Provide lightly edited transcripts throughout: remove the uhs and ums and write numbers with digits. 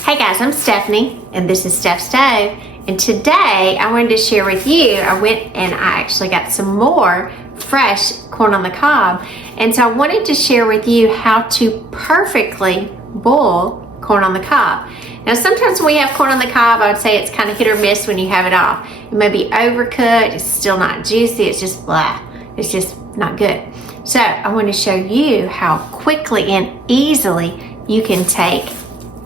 Hey guys, I'm Stephanie and this is Steph Stove, and today I wanted to share with you, I went and I actually got some more fresh corn on the cob, and so I wanted to share with you how to perfectly boil corn on the cob. Now sometimes when we have corn on the cob, I would say it's kind of hit or miss when you have it off. It may be overcooked, it's still not juicy, it's just blah, it's just not good. So I want to show you how quickly and easily you can take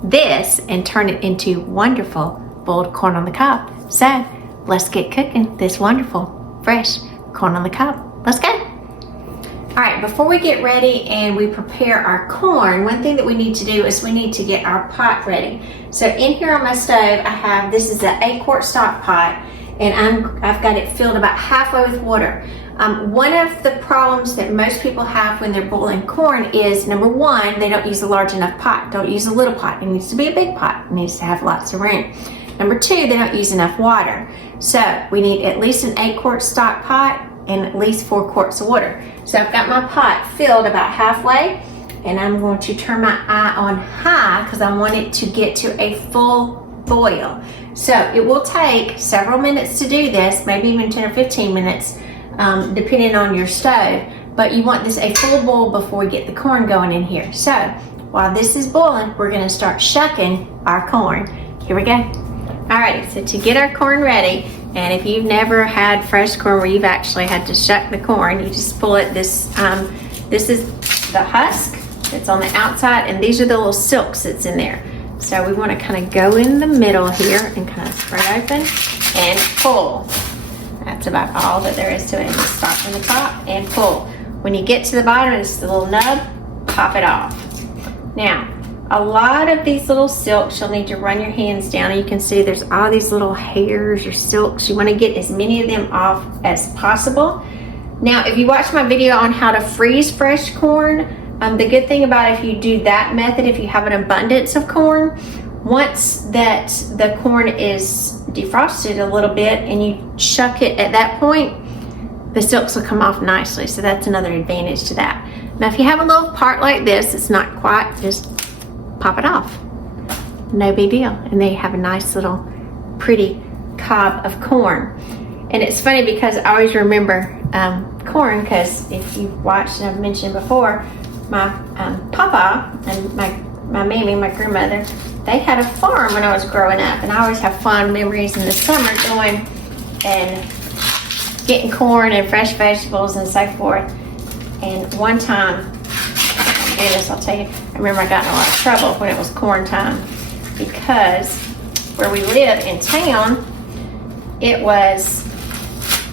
this and turn it into wonderful boiled corn on the cob. So let's get cooking this wonderful fresh corn on the cob. Let's go. All right, before we get ready and we prepare our corn, one thing that we need to do is we need to get our pot ready. So in here on my stove, I have, this is an 8-quart stock pot, and I've got it filled about halfway with water. One of the problems that most people have when they're boiling corn is, number one, they don't use a large enough pot. Don't use a little pot. It needs to be a big pot. It needs to have lots of room. Number two, they don't use enough water. So we need at least an 8-quart stock pot and at least 4 quarts of water. So I've got my pot filled about halfway, and I'm going to turn my eye on high because I want it to get to a full boil. So it will take several minutes to do this, maybe even 10 or 15 minutes, depending on your stove, but you want this a full boil before we get the corn going in here. So while this is boiling, we're going to start shucking our corn. Here we go. Alrighty, so to get our corn ready, and if you've never had fresh corn where you've actually had to shuck the corn, you just pull it. This is the husk that's on the outside, and these are the little silks that's in there. So we want to kind of go in the middle here and kind of spread open and pull. That's about all that there is to it. Just start from the top and pull. When you get to the bottom, it's the little nub, pop it off. Now, a lot of these little silks, you'll need to run your hands down, and you can see there's all these little hairs or silks. You want to get as many of them off as possible. Now, if you watch my video on how to freeze fresh corn, the good thing about if you do that method, if you have an abundance of corn, once that the corn is defrosted a little bit and you shuck it at that point, the silks will come off nicely. So that's another advantage to that. Now, if you have a little part like this, it's not quite, just pop it off. No big deal. And then you have a nice little pretty cob of corn. And it's funny because I always remember corn, because if you've watched, and I've mentioned before, my papa and my mammy, my grandmother, they had a farm when I was growing up, and I always have fond memories in the summer going and getting corn and fresh vegetables and so forth. And one time, goodness, I'll tell you, I remember I got in a lot of trouble when it was corn time, because where we live in town, it was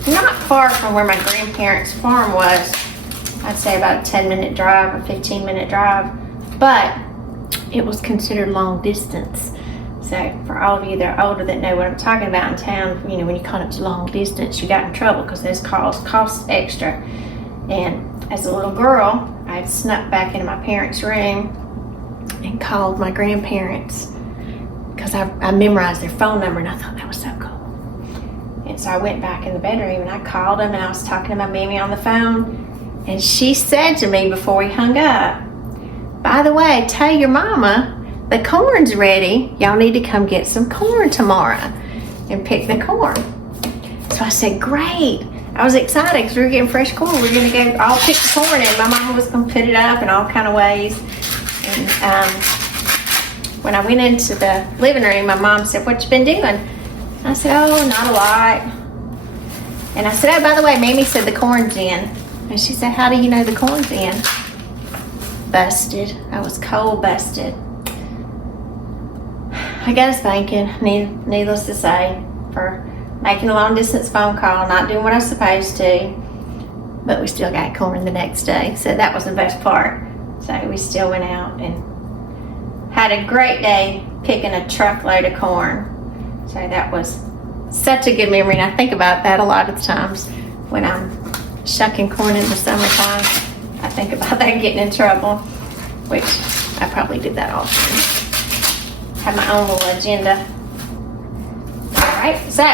not far from where my grandparents' farm was. I'd say about a 10-minute drive or 15-minute drive, but it was considered long distance. So for all of you that are older that know what I'm talking about in town, you know, when you call it long distance, you got in trouble because those calls cost extra. And as a little girl, I snuck back into my parents' room and called my grandparents because I memorized their phone number, and I thought that was so cool. And so I went back in the bedroom and I called them, and I was talking to my mammy on the phone, and she said to me before we hung up, "By the way, tell your mama the corn's ready. Y'all need to come get some corn tomorrow and pick the corn." So I said, great. I was excited because we were getting fresh corn. We were going to go all pick the corn, and my mama was going to put it up in all kind of ways. And when I went into the living room, my mom said, "What you been doing?" I said, "Oh, not a lot." And I said, "Oh, by the way, Mamie said the corn's in." And she said, "How do you know the corn's in?" Busted. I was cold busted. I got a spanking, needless to say, for making a long distance phone call, not doing what I was supposed to. But we still got corn the next day, so that was the best part. So we still went out and had a great day picking a truckload of corn. So that was such a good memory, and I think about that a lot of times when I'm shucking corn in the summertime. I think about that getting in trouble, which I probably did that often. Have my own little agenda. All right, so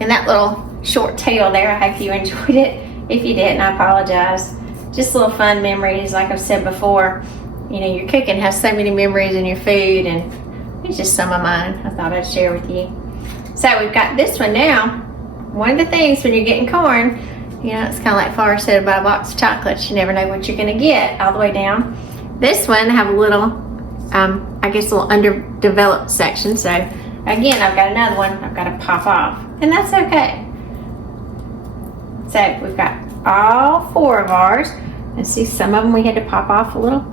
in that little short tale there, I hope you enjoyed it. If you didn't, I apologize. Just little fun memories, like I've said before. You know, your cooking has so many memories in your food, and Here's just some of mine I thought I'd share with you. So we've got this one now. One of the things when you're getting corn, you know, it's kind of like Forrest said about a box of chocolates. You never know what you're going to get all the way down. This one have a little, I guess a little underdeveloped section. So again, I've got another one I've got to pop off. And that's okay. So we've got all 4 of ours. And see, some of them we had to pop off a little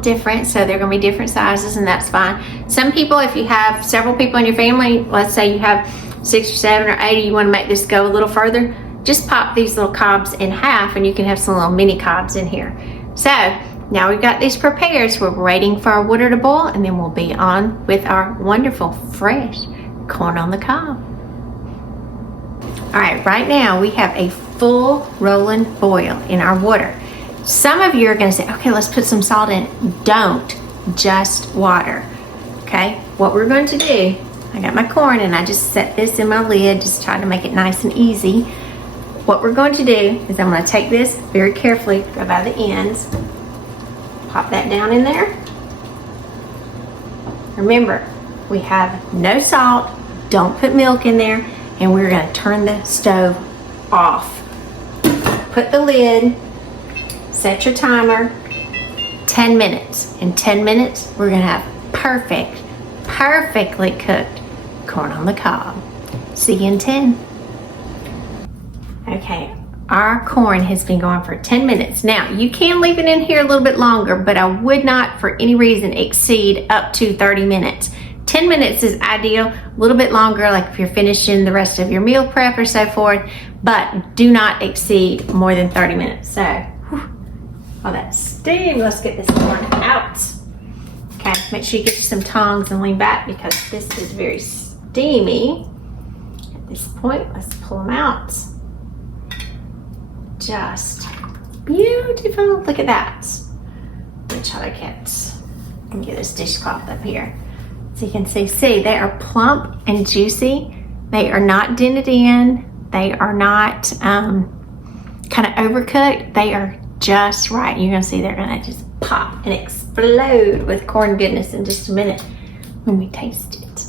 different, so they're going to be different sizes, and that's fine. Some people, if you have several people in your family, let's say you have 6 or 7 or 8, you want to make this go a little further, just pop these little cobs in half and you can have some little mini cobs in here. So now we've got these prepared, so we're waiting for our water to boil, and then we'll be on with our wonderful fresh corn on the cob. All right, right now we have a full rolling boil in our water. Some of you are going to say, okay, let's put some salt in. Don't, just water. Okay, what we're going to do, I got my corn and I just set this in my lid, just trying to make it nice and easy. What we're going to do is I'm going to take this very carefully, go by the ends, pop that down in there. Remember, we have no salt, don't put milk in there, and we're going to turn the stove off. Put the lid, set your timer, 10 minutes. In 10 minutes, we're gonna have perfectly cooked corn on the cob. See you in 10. Okay, our corn has been going for 10 minutes. Now, you can leave it in here a little bit longer, but I would not for any reason exceed up to 30 minutes. 10 minutes is ideal, a little bit longer, like if you're finishing the rest of your meal prep or so forth, but do not exceed more than 30 minutes. So, all that steam, let's get this corn out. Okay, make sure you get you some tongs and lean back because this is very steamy. At this point, let's pull them out. Just beautiful, look at that. Which other cats? I can get this dishcloth up here. So you can see they are plump and juicy. They are not dented in. They are not kind of overcooked. They are just right. You're gonna see they're gonna just pop and explode with corn goodness in just a minute when we taste it.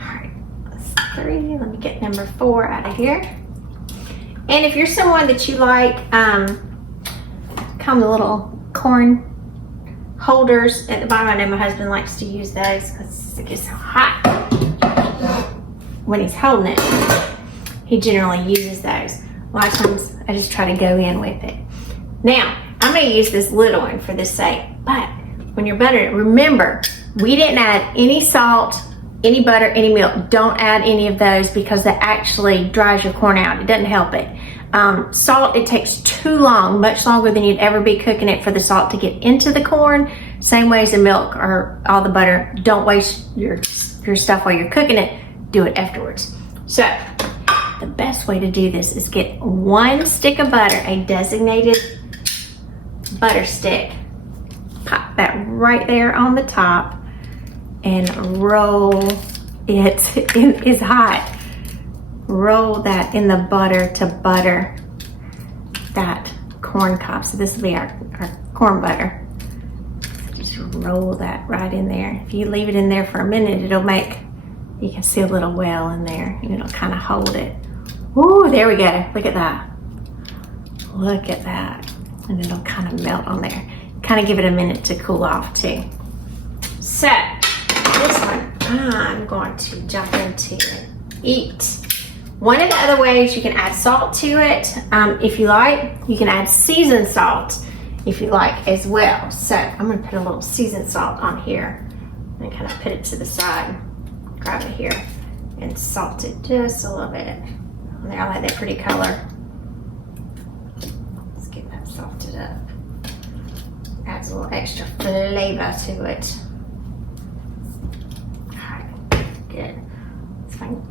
All right, that's 3. Let me get number 4 out of here. And if you're someone that you like, kind of the little corn holders at the bottom, I know my husband likes to use those because it gets so hot when he's holding it. He generally uses those. A lot of times I just try to go in with it. Now, I'm going to use this little one for this sake, but when you're buttering it, remember, we didn't add any salt, any butter, any milk. Don't add any of those because that actually dries your corn out. It doesn't help it. Salt, it takes too long, much longer than you'd ever be cooking it for the salt to get into the corn. Same way as the milk or all the butter. Don't waste your stuff while you're cooking it. Do it afterwards. So, the best way to do this is get 1 stick of butter, a designated butter stick. Pop that right there on the top and roll it. It is hot. Roll that in the butter to butter that corn cob. So this will be our corn butter. So just roll that right in there. If you leave it in there for a minute, it'll make, you can see a little well in there and it'll kind of hold it. Ooh, there we go. Look at that. Look at that. And it'll kind of melt on there. Kind of give it a minute to cool off too. So this one I'm going to jump into and eat. One of the other ways you can add salt to it, if you like, you can add seasoned salt if you like as well. So I'm going to put a little seasoned salt on here and kind of put it to the side. Grab it here and salt it just a little bit. And there, I like that pretty color. Let's get that salted up. Adds a little extra flavor to it. All right, good. It's fine.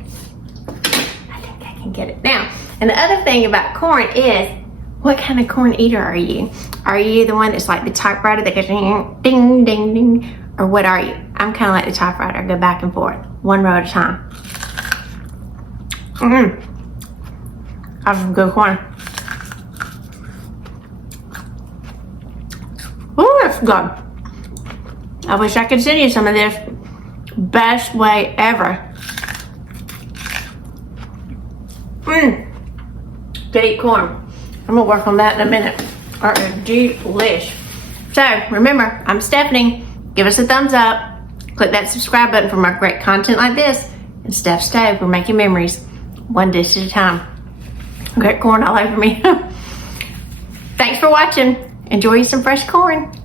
Get it now. And the other thing about corn is, what kind of corn eater are you? Are you the one that's like the typewriter that goes ding, ding, ding, ding? Or what are you? I'm kind of like the typewriter. I go back and forth, 1 row at a time. That's some good corn. Ooh, that's good. I wish I could send you some of this. Best way ever. To eat corn. I'm gonna work on that in a minute. Are delish. So remember, I'm Stephanie. Give us a thumbs up. Click that subscribe button for more great content like this. And Steph Stove, we're making memories one dish at a time. Great corn all over me. Thanks for watching. Enjoy some fresh corn.